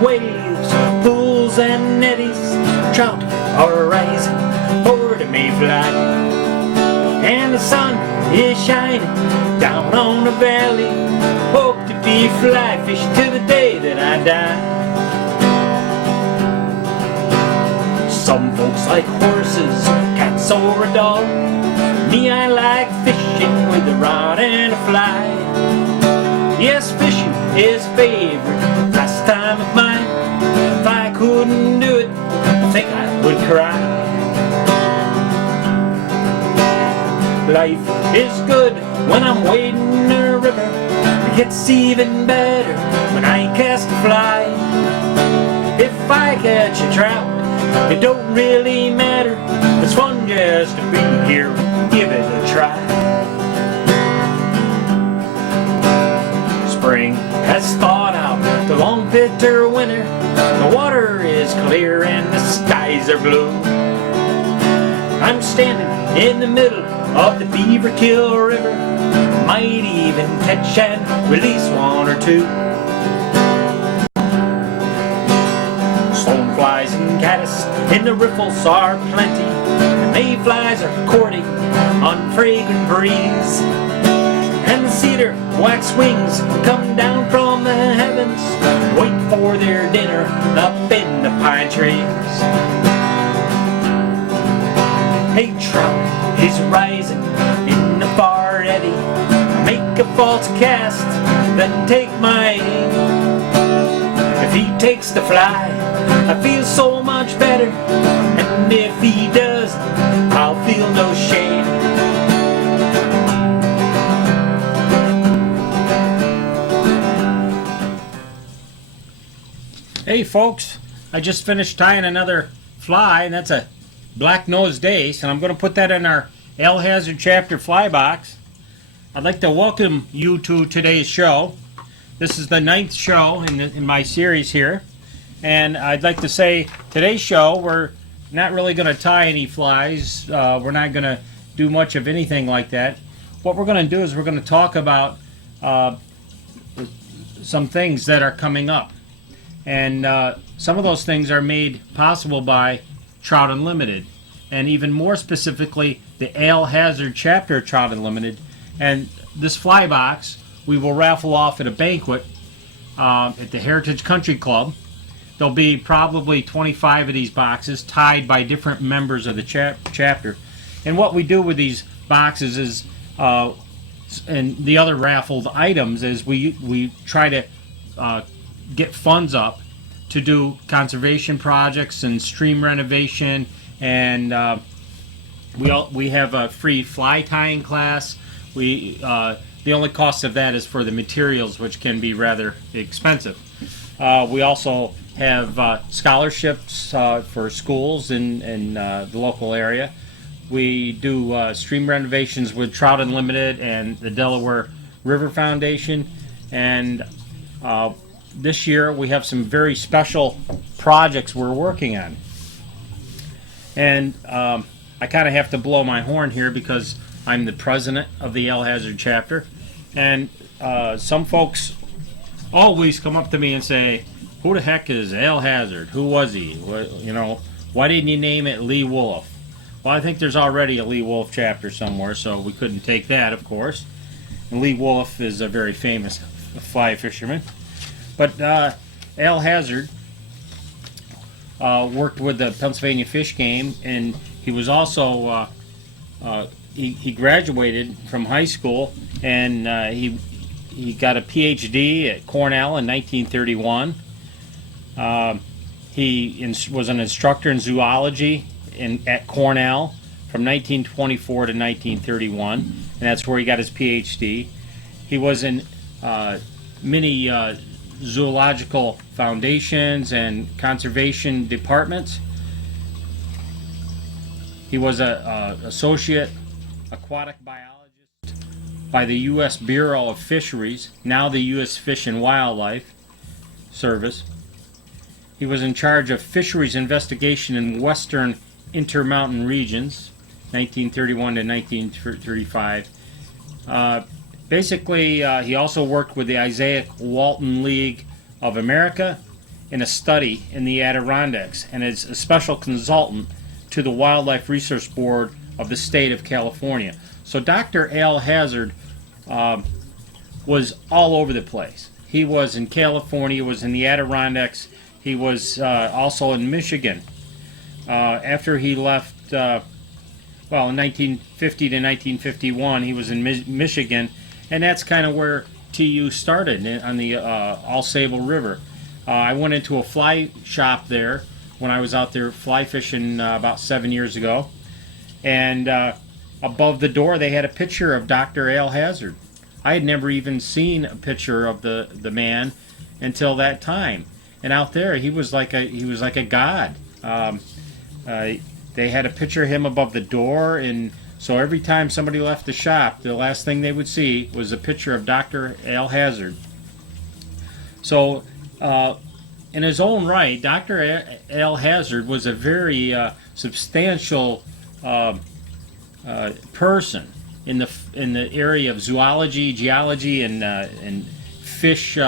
waves, pools and eddies, trout are rising for the mayfly. And the sun is shining down on the valley. Hope to be fly fishing till the day that I die. Some folks like horses, cats or a dog. Me, I like fishing with a rod and a fly. Yes, fishing is a favorite pastime of mine. If I couldn't do it, I think I would cry. Life is good when I'm wading a river. It gets even better when I cast a fly. If I catch a trout, it don't really matter. It's fun just to be here and give it a try. Spring has thawed out the long bitter winter. The water is clear and the skies are blue. I'm standing in the middle of the Beaver Kill River. Might even catch and release one or two. Stoneflies and caddis in the riffles are plenty. The mayflies are courting on fragrant breeze. And the cedar wax wings come down from the heavens, wait for their dinner up in the pine trees. Hey, trout is rising in the far eddy. Make a false cast, then take my aim. If he takes the fly, I feel so much better. And if he doesn't, I'll feel no shame. Hey folks, I just finished tying another fly, and that's a black-nosed dace, and I'm going to put that in our Ale Hazard chapter fly box. I'd like to welcome you to today's show. This is the 9th show in my series here, and I'd like to say today's show we're not really going to tie any flies. We're not going to do much of anything like that. What we're going to do is we're going to talk about some things that are coming up, and some of those things are made possible by Trout Unlimited, and even more specifically the Ale Hazard chapter Trout Unlimited. And this fly box we will raffle off at a banquet at the Heritage Country Club. There'll be probably 25 of these boxes tied by different members of the chapter. And what we do with these boxes is, and the other raffled items, is we try to get funds up to do conservation projects and stream renovation, and we have a free fly tying class. The only cost of that is for the materials, which can be rather expensive. We also have scholarships for schools in the local area. We do stream renovations with Trout Unlimited and the Delaware River Foundation, and this year we have some very special projects we're working on. And I kind of have to blow my horn here because I'm the president of the Ale Hazard chapter, and some folks always come up to me and say, "Who the heck is Ale Hazard? Who was he? Why didn't you name it Lee Wolf?" Well, I think there's already a Lee Wolf chapter somewhere, so we couldn't take that, of course. And Lee Wolf is a very famous fly fisherman. But Ale Hazard worked with the Pennsylvania Fish Game, and he was also he graduated from high school, and he got a PhD at Cornell in 1931. He was an instructor in zoology at Cornell from 1924 to 1931, and that's where he got his PhD. He was in many zoological foundations and conservation departments. He was an associate aquatic biologist by the U.S. Bureau of Fisheries, now the U.S. Fish and Wildlife Service. He was in charge of fisheries investigation in western intermountain regions, 1931 to 1935. Basically, he also worked with the Isaac Walton League of America in a study in the Adirondacks and is a special consultant to the Wildlife Research Board of the state of California. So Dr. Al Hazard was all over the place. He was in California, was in the Adirondacks, he was also in Michigan. After he left, in 1950 to 1951, he was in Michigan, and that's kind of where TU started, on the All River. I went into a fly shop there when I was out there fly fishing about 7 years ago, and above the door they had a picture of Dr. Al Hazard. I had never even seen a picture of the man until that time, and out there he was like a god. They had a picture of him above the door, and so every time somebody left the shop, the last thing they would see was a picture of Dr. Al Hazard. So, in his own right, Dr. Al Hazard was a very substantial person in the area of zoology, geology, and fish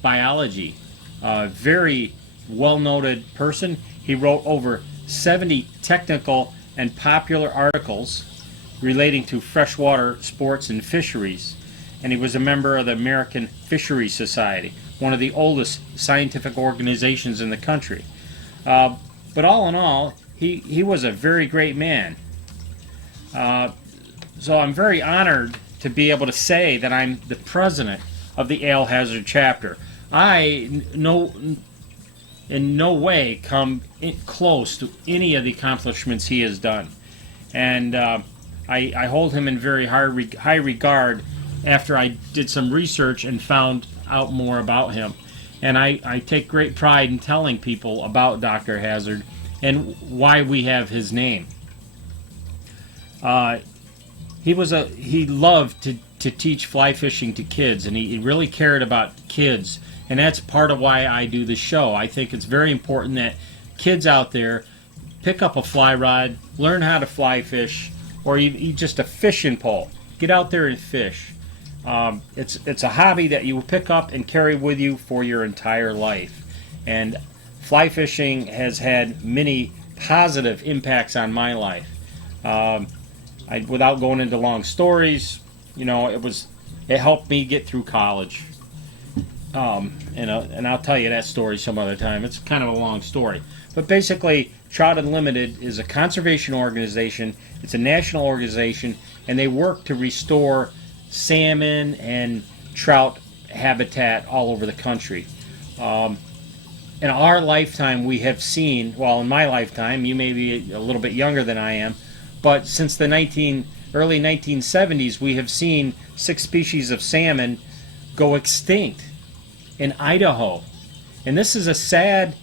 biology. Very well-noted person. He wrote over 70 technical and popular articles relating to freshwater sports and fisheries, and he was a member of the American Fisheries Society, one of the oldest scientific organizations in the country. But all in all, he was a very great man. So I'm very honored to be able to say that I'm the president of the Al Hazard chapter. I in no way come close to any of the accomplishments he has done, and I hold him in very high regard after I did some research and found out more about him. And I take great pride in telling people about Dr. Hazard and why we have his name. He loved to teach fly fishing to kids, and he really cared about kids, and that's part of why I do the show. I think it's very important that kids out there pick up a fly rod, learn how to fly fish, or just a fishing pole. Get out there and fish. It's a hobby that you will pick up and carry with you for your entire life. And fly fishing has had many positive impacts on my life. Without going into long stories, it helped me get through college. And I'll tell you that story some other time. It's kind of a long story. But basically, Trout Unlimited is a conservation organization. It's a national organization, and they work to restore salmon and trout habitat all over the country. In our lifetime, we have seen, in my lifetime, you may be a little bit younger than I am, but since the early 1970s, we have seen 6 species of salmon go extinct in Idaho. And this is a sad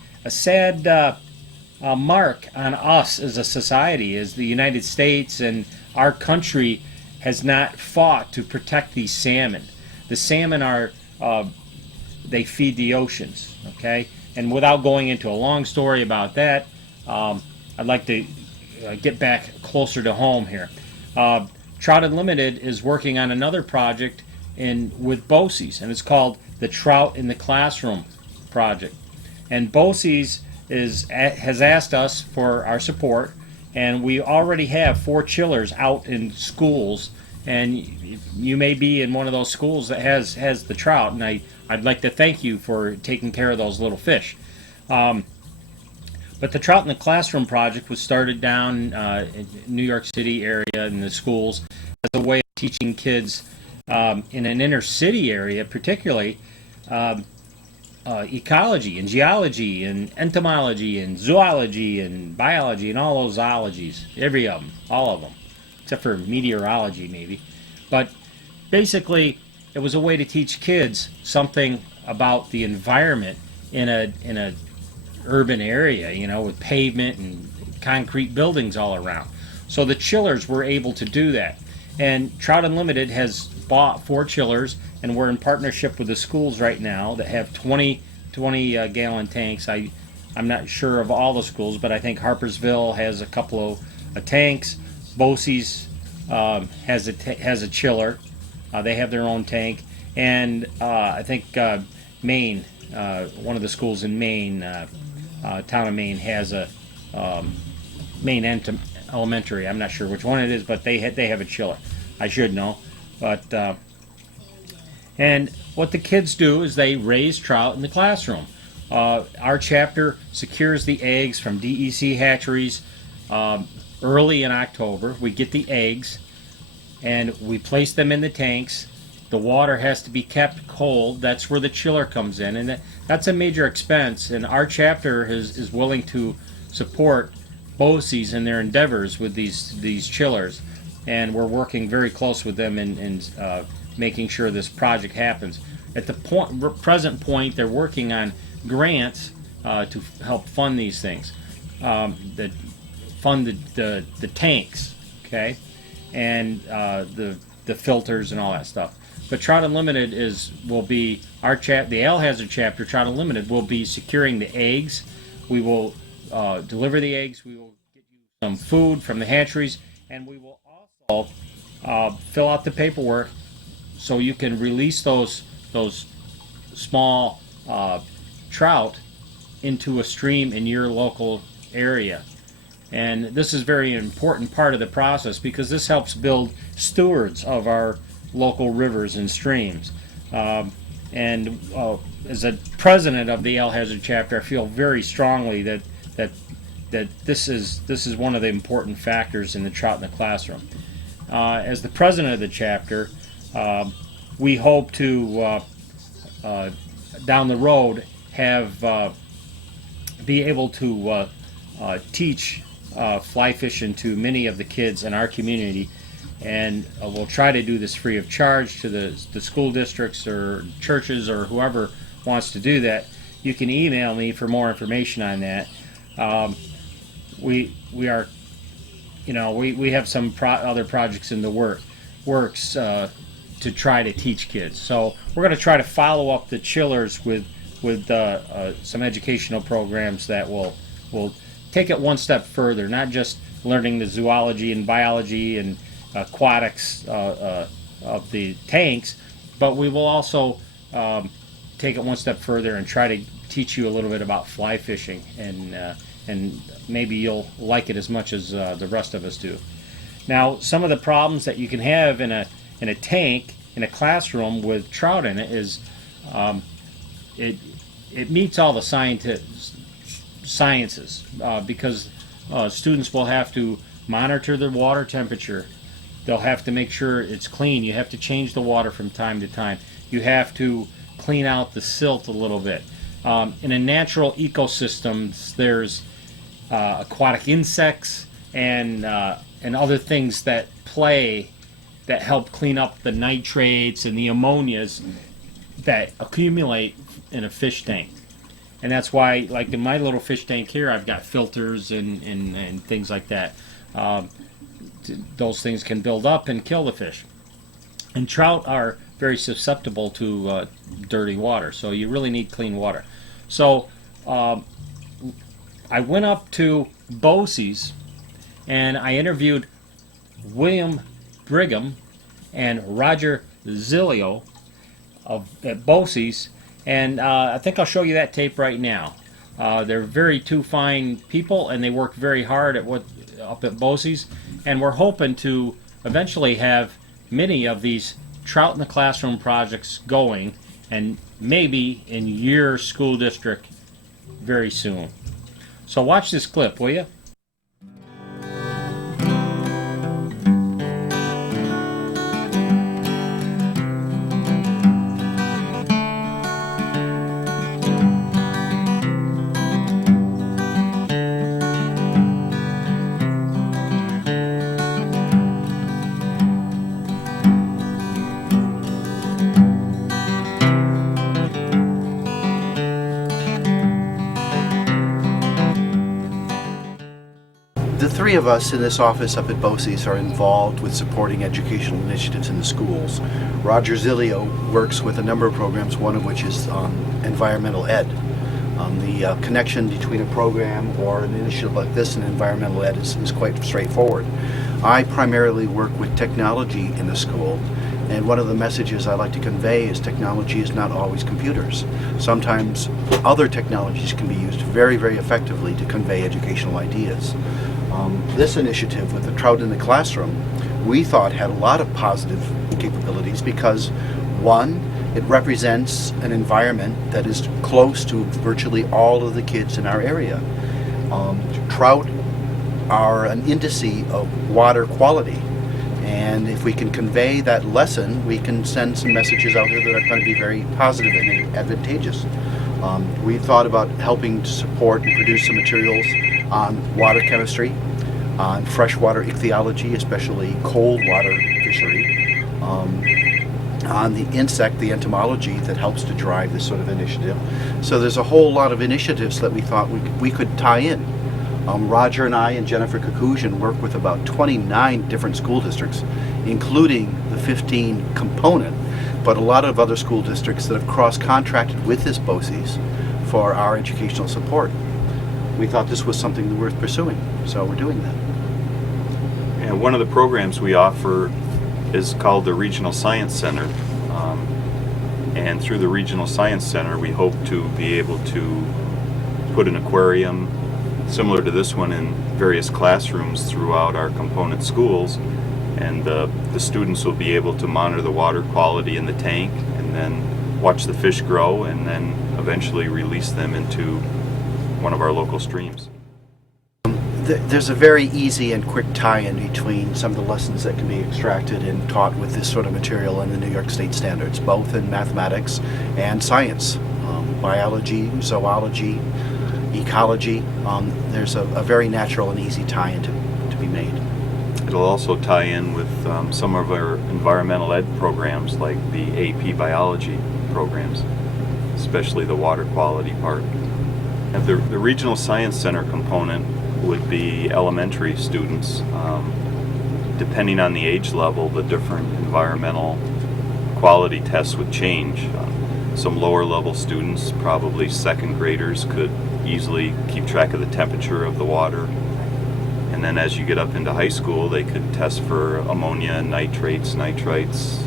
mark on us as a society, as the United States and our country has not fought to protect these salmon. The salmon they feed the oceans, okay? And without going into a long story about that, I'd like to get back closer to home here. Trout Unlimited is working on another project with BOCES, and it's called the Trout in the Classroom project. And BOCES has asked us for our support, and we already have 4 chillers out in schools, and you may be in one of those schools that has the trout, and I'd like to thank you for taking care of those little fish. But the Trout in the Classroom project was started down in New York City area in the schools as a way of teaching kids in an inner city area, particularly ecology and geology and entomology and zoology and biology and all those zoologies, every of them, all of them, except for meteorology maybe. But basically, it was a way to teach kids something about the environment in a urban area, with pavement and concrete buildings all around. So the chillers were able to do that. And Trout Unlimited has bought 4 chillers, and we're in partnership with the schools right now that have 20 gallon tanks. I'm not sure of all the schools, but I think Harpersville has a couple of tanks. BOCES has a chiller. They have their own tank. And I think Maine one of the schools in Maine, town of Maine, has a Maine Elementary. I'm not sure which one it is, but they have a chiller. I should know, but and what the kids do is they raise trout in the classroom. Our chapter secures the eggs from DEC hatcheries early in October. We get the eggs and we place them in the tanks. The water has to be kept cold. That's where the chiller comes in, and that's a major expense. And our chapter is willing to support Rwsea in their endeavors with these chillers, and we're working very close with them in making sure this project happens. At the present point, they're working on grants to help fund these things, that fund the tanks, okay, and the filters and all that stuff. But Trout Unlimited will be our the Ale Hazard chapter. Trout Unlimited will be securing the eggs. We will deliver the eggs. We will get you some food from the hatcheries, and we will also fill out the paperwork so you can release those small trout into a stream in your local area. And this is a very important part of the process because this helps build stewards of our local rivers and streams. And as a president of the Ale Hazard chapter, I feel very strongly that this is one of the important factors in the trout in the classroom. As the president of the chapter, we hope to down the road have be able to teach fly fishing to many of the kids in our community, and we'll try to do this free of charge to the school districts or churches or whoever wants to do that. You can email me for more information on that. We are, we have some other projects in the works to try to teach kids. So we're going to try to follow up the chillers with some educational programs that will take it one step further, not just learning the zoology and biology and aquatics of the tanks, but we will also take it one step further and try to teach you a little bit about fly fishing, and maybe you'll like it as much as the rest of us do. Now, some of the problems that you can have in a tank in a classroom with trout in it is it meets all the sciences because students will have to monitor the water temperature. They'll have to make sure it's clean. You have to change the water from time to time. You have to clean out the silt a little bit. In a natural ecosystem, there's aquatic insects and other things that help clean up the nitrates and the ammonias that accumulate in a fish tank. And that's why, like in my little fish tank here, I've got filters and things like that. Those things can build up and kill the fish. And trout are very susceptible to dirty water, so you really need clean water. So I went up to Rwsea and I interviewed William Brigham and Roger Zilio at Rwsea, and I think I'll show you that tape right now. They're two fine people, and they work very hard up at Rwsea, and we're hoping to eventually have many of these trout in the classroom projects going, and maybe in your school district very soon. So watch this clip, will you? The three of us in this office up at Rwsea are involved with supporting educational initiatives in the schools. Roger Zilio works with a number of programs, one of which is environmental ed. The connection between a program or an initiative like this in environmental ed is quite straightforward. I primarily work with technology in the school, and one of the messages I like to convey is technology is not always computers. Sometimes other technologies can be used very, very effectively to convey educational ideas. This initiative with the Trout in the Classroom, we thought had a lot of positive capabilities because, one, it represents an environment that is close to virtually all of the kids in our area. Trout are an indice of water quality, and if we can convey that lesson, we can send some messages out there that are going to be very positive and advantageous. We thought about helping to support and produce some materials on water chemistry, on freshwater ichthyology, especially cold water fishery, on the insect, the entomology that helps to drive this sort of initiative. So there's a whole lot of initiatives that we thought we could tie in. Roger and I and Jennifer Kakuzian work with about 29 different school districts, including the 15 component, but a lot of other school districts that have cross-contracted with this BOCES for our educational support. We thought this was something worth pursuing, so we're doing that. And one of the programs we offer is called the Regional Science Center. And through the Regional Science Center, we hope to be able to put an aquarium similar to this one in various classrooms throughout our component schools. And the students will be able to monitor the water quality in the tank and then watch the fish grow and then eventually release them into one of our local streams. There's a very easy and quick tie-in between some of the lessons that can be extracted and taught with this sort of material in the New York State standards, both in mathematics and science, biology, zoology, ecology. There's a very natural and easy tie-in to be made. It'll also tie in with some of our environmental ed programs like the AP biology programs, especially the water quality part. And the Regional Science Center component would be elementary students. Depending on the age level, the different environmental quality tests would change. Some lower level students, probably second graders, could easily keep track of the temperature of the water. And then as you get up into high school, they could test for ammonia, nitrates, nitrites,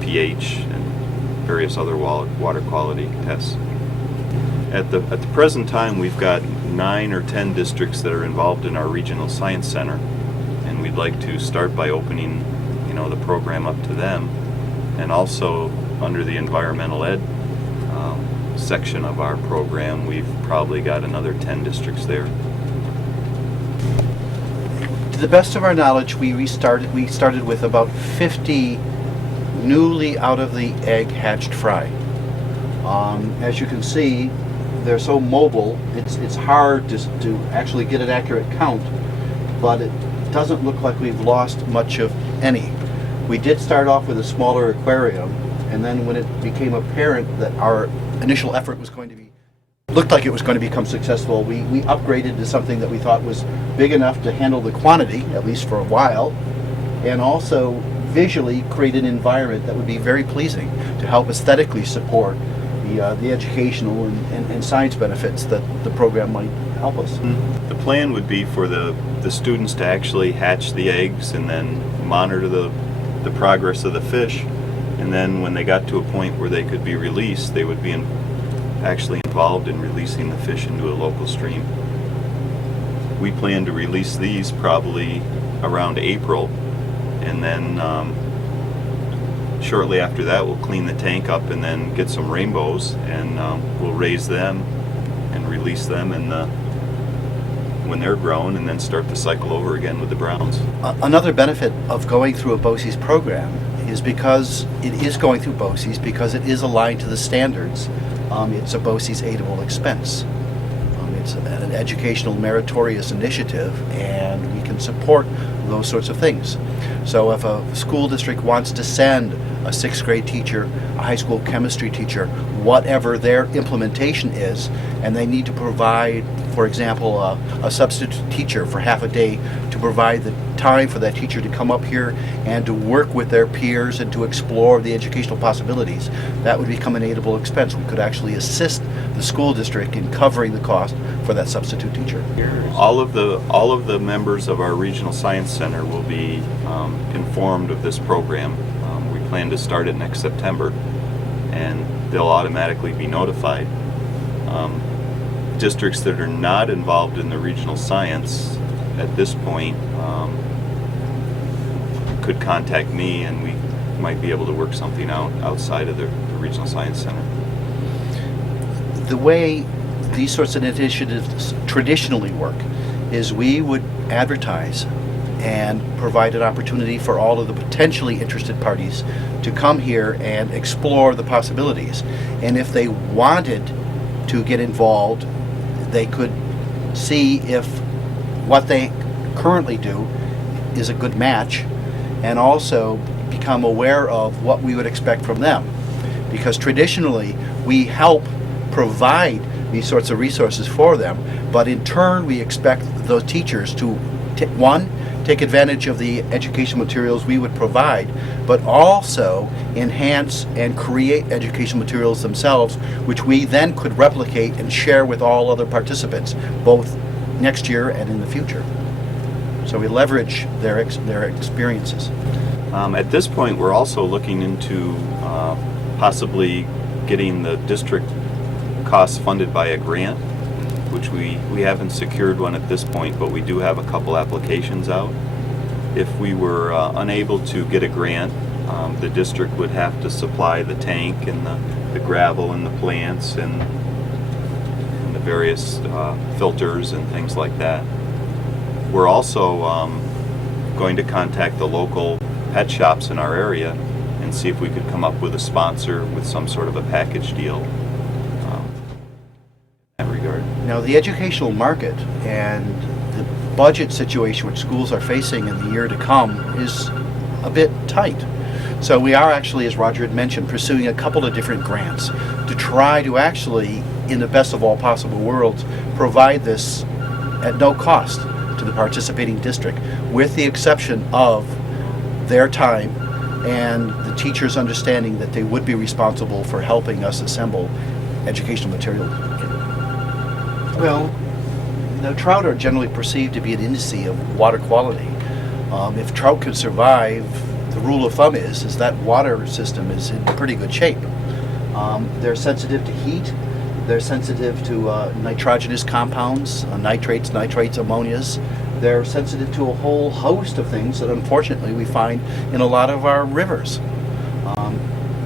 pH, and various other water quality tests. At the present time, we've got 9 or 10 districts that are involved in our Regional Science Center, and we'd like to start by opening, the program up to them, and also under the environmental ed section of our program, we've probably got another 10 districts there. To the best of our knowledge, we started with about 50 newly out of the egg hatched fry. As you can see, they're so mobile, it's hard to actually get an accurate count, but it doesn't look like we've lost much of any. We did start off with a smaller aquarium, and then when it became apparent that our initial effort looked like it was going to become successful, we upgraded to something that we thought was big enough to handle the quantity, at least for a while, and also visually create an environment that would be very pleasing to help aesthetically support the educational and science benefits that the program might help us. The plan would be for the students to actually hatch the eggs and then monitor the progress of the fish, and then when they got to a point where they could be released, they would be actually involved in releasing the fish into a local stream. We plan to release these probably around April, and then shortly after that we'll clean the tank up and then get some rainbows, and we'll raise them and release them when they're grown, and then start the cycle over again with the browns. Another benefit of going through a BOCES program is because it is going through BOCES, because it is aligned to the standards. It's a BOCES aidable expense. It's an educational meritorious initiative, and we can support those sorts of things. So if a school district wants to send a 6th grade teacher, a high school chemistry teacher, whatever their implementation is, and they need to provide for example, a substitute teacher for half a day to provide the time for that teacher to come up here and to work with their peers and to explore the educational possibilities. That would become an aidable expense. We could actually assist the school district in covering the cost for that substitute teacher. All of the members of our Regional Science Center will be informed of this program. We plan to start it next September, and they'll automatically be notified. Districts that are not involved in the regional science at this point could contact me, and we might be able to work something out outside of the Regional Science Center. The way these sorts of initiatives traditionally work is we would advertise and provide an opportunity for all of the potentially interested parties to come here and explore the possibilities. And if they wanted to get involved, they could see if what they currently do is a good match, and also become aware of what we would expect from them. Because traditionally, we help provide these sorts of resources for them, but in turn, we expect those teachers to, one, take advantage of the educational materials we would provide, but also enhance and create educational materials themselves, which we then could replicate and share with all other participants, both next year and in the future. So we leverage their experiences. At this point, we're also looking into possibly getting the district costs funded by a grant, which we haven't secured one at this point, but we do have a couple applications out. If we were unable to get a grant, the district would have to supply the tank and the gravel and the plants and the various filters and things like that. We're also going to contact the local pet shops in our area and see if we could come up with a sponsor with some sort of a package deal in that regard. Now, the educational market and the budget situation which schools are facing in the year to come is a bit tight. So we are actually, as Roger had mentioned, pursuing a couple of different grants to try to actually, in the best of all possible worlds, provide this at no cost to the participating district, with the exception of their time and the teachers understanding that they would be responsible for helping us assemble educational material. Well, trout are generally perceived to be an indice of water quality. If trout could survive, the rule of thumb is that water system is in pretty good shape. They're sensitive to heat. They're sensitive to nitrogenous compounds, nitrates, ammonias. They're sensitive to a whole host of things that unfortunately we find in a lot of our rivers.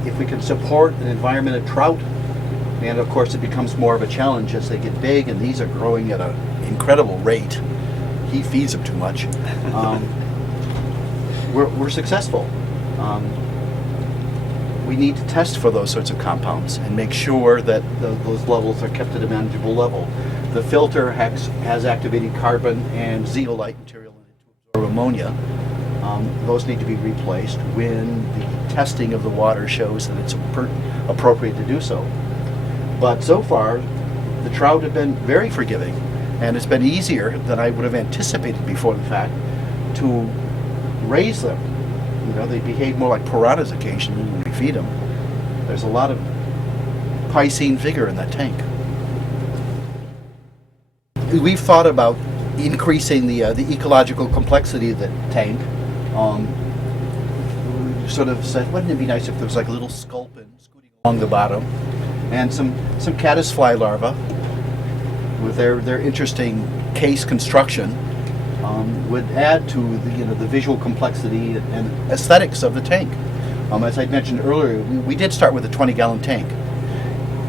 If we can support an environment of trout, and of course it becomes more of a challenge as they get big, and these are growing at an incredible rate. He feeds them too much. We're successful. We need to test for those sorts of compounds and make sure that those levels are kept at a manageable level. The filter has activated carbon and zeolite material in it to absorb ammonia. Those need to be replaced when the testing of the water shows that it's appropriate to do so. But so far, the trout have been very forgiving, and it's been easier than I would have anticipated before the fact to raise them. They behave more like piranhas occasionally when we feed them. There's a lot of piscine vigor in that tank. We've thought about increasing the ecological complexity of the tank. We sort of said, wouldn't it be nice if there was like a little sculpin scooting along the bottom, and some caddisfly larvae with their interesting case construction would add to the visual complexity and aesthetics of the tank. As I mentioned earlier, we did start with a 20-gallon tank,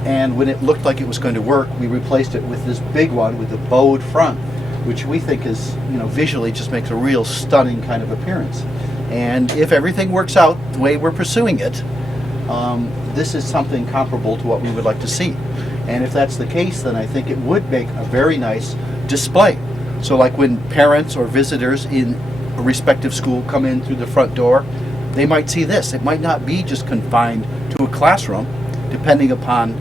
and when it looked like it was going to work, we replaced it with this big one with a bowed front, which we think is visually just makes a real stunning kind of appearance. And if everything works out the way we're pursuing it, this is something comparable to what we would like to see. And if that's the case, then I think it would make a very nice display. So like when parents or visitors in a respective school come in through the front door, they might see this. It might not be just confined to a classroom, depending upon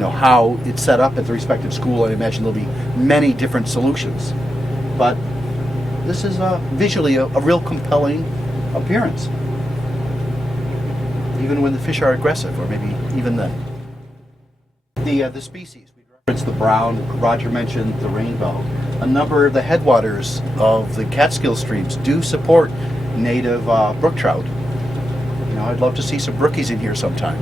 how it's set up at the respective school, I imagine there'll be many different solutions. But this is visually a real compelling appearance, even when the fish are aggressive, or maybe even then. The species, we referenced the brown, Roger mentioned the rainbow. A number of the headwaters of the Catskill streams do support native brook trout. I'd love to see some brookies in here sometime.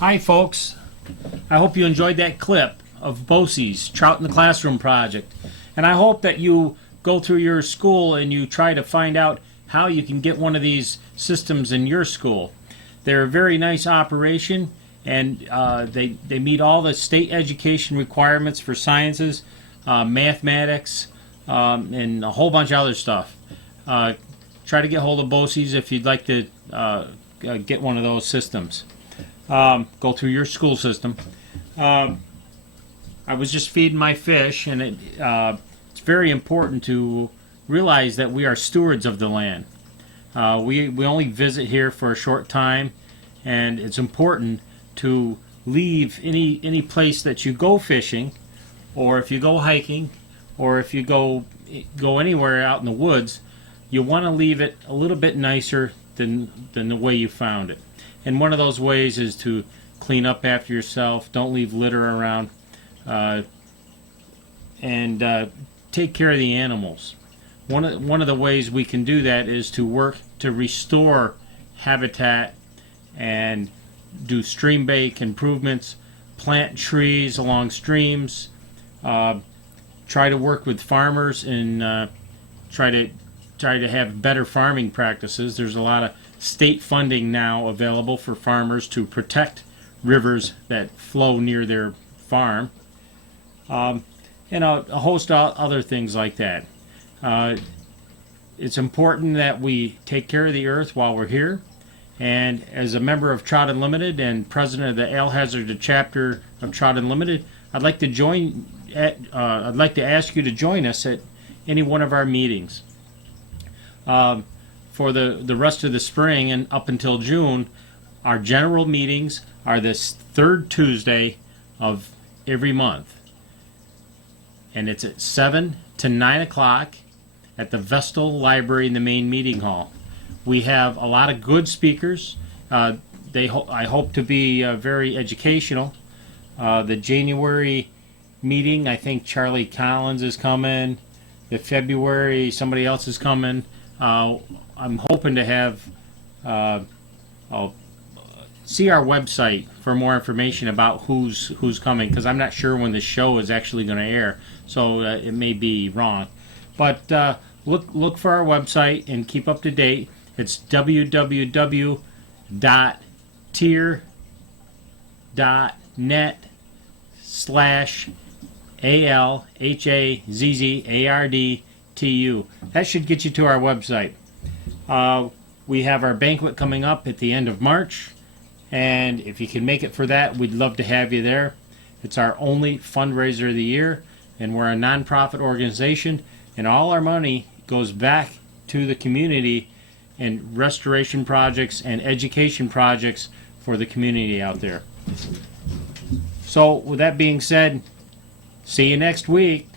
Hi folks, I hope you enjoyed that clip of Rwsea's Trout in the Classroom project, and I hope that you go through your school and you try to find out how you can get one of these systems in your school. They're a very nice operation, and they meet all the state education requirements for sciences, mathematics, and a whole bunch of other stuff. Try to get hold of Rwsea's if you'd like to get one of those systems. Go through your school system. I was just feeding my fish, and it's very important to realize that we are stewards of the land. We only visit here for a short time, and it's important to leave any place that you go fishing, or if you go hiking, or if you go anywhere out in the woods, you want to leave it a little bit nicer than the way you found it. And one of those ways is to clean up after yourself. Don't leave litter around, and take care of the animals. One of the ways we can do that is to work to restore habitat and do stream bank improvements, plant trees along streams, try to work with farmers and try to have better farming practices. There's a lot of state funding now available for farmers to protect rivers that flow near their farm, and a host of other things like that. It's important that we take care of the earth while we're here, and as a member of Trout Unlimited and president of the Ale Hazard chapter of Trout Unlimited, I'd like to ask you to join us at any one of our meetings. For the rest of the spring and up until June, our general meetings are this third Tuesday of every month. And it's at 7 to 9 o'clock at the Vestal Library in the main meeting hall. We have a lot of good speakers. I hope to be very educational. The January meeting, I think Charlie Collins is coming. The February, somebody else is coming. I'm hoping to have, I'll see our website for more information about who's coming, because I'm not sure when the show is actually going to air, so it may be wrong. But look for our website and keep up to date. It's www.tier.net/ALHAZZARDTU. That should get you to our website. We have our banquet coming up at the end of March, and if you can make it for that, we'd love to have you there. It's our only fundraiser of the year, and we're a nonprofit organization, and all our money goes back to the community and restoration projects and education projects for the community out there. So with that being said, see you next week.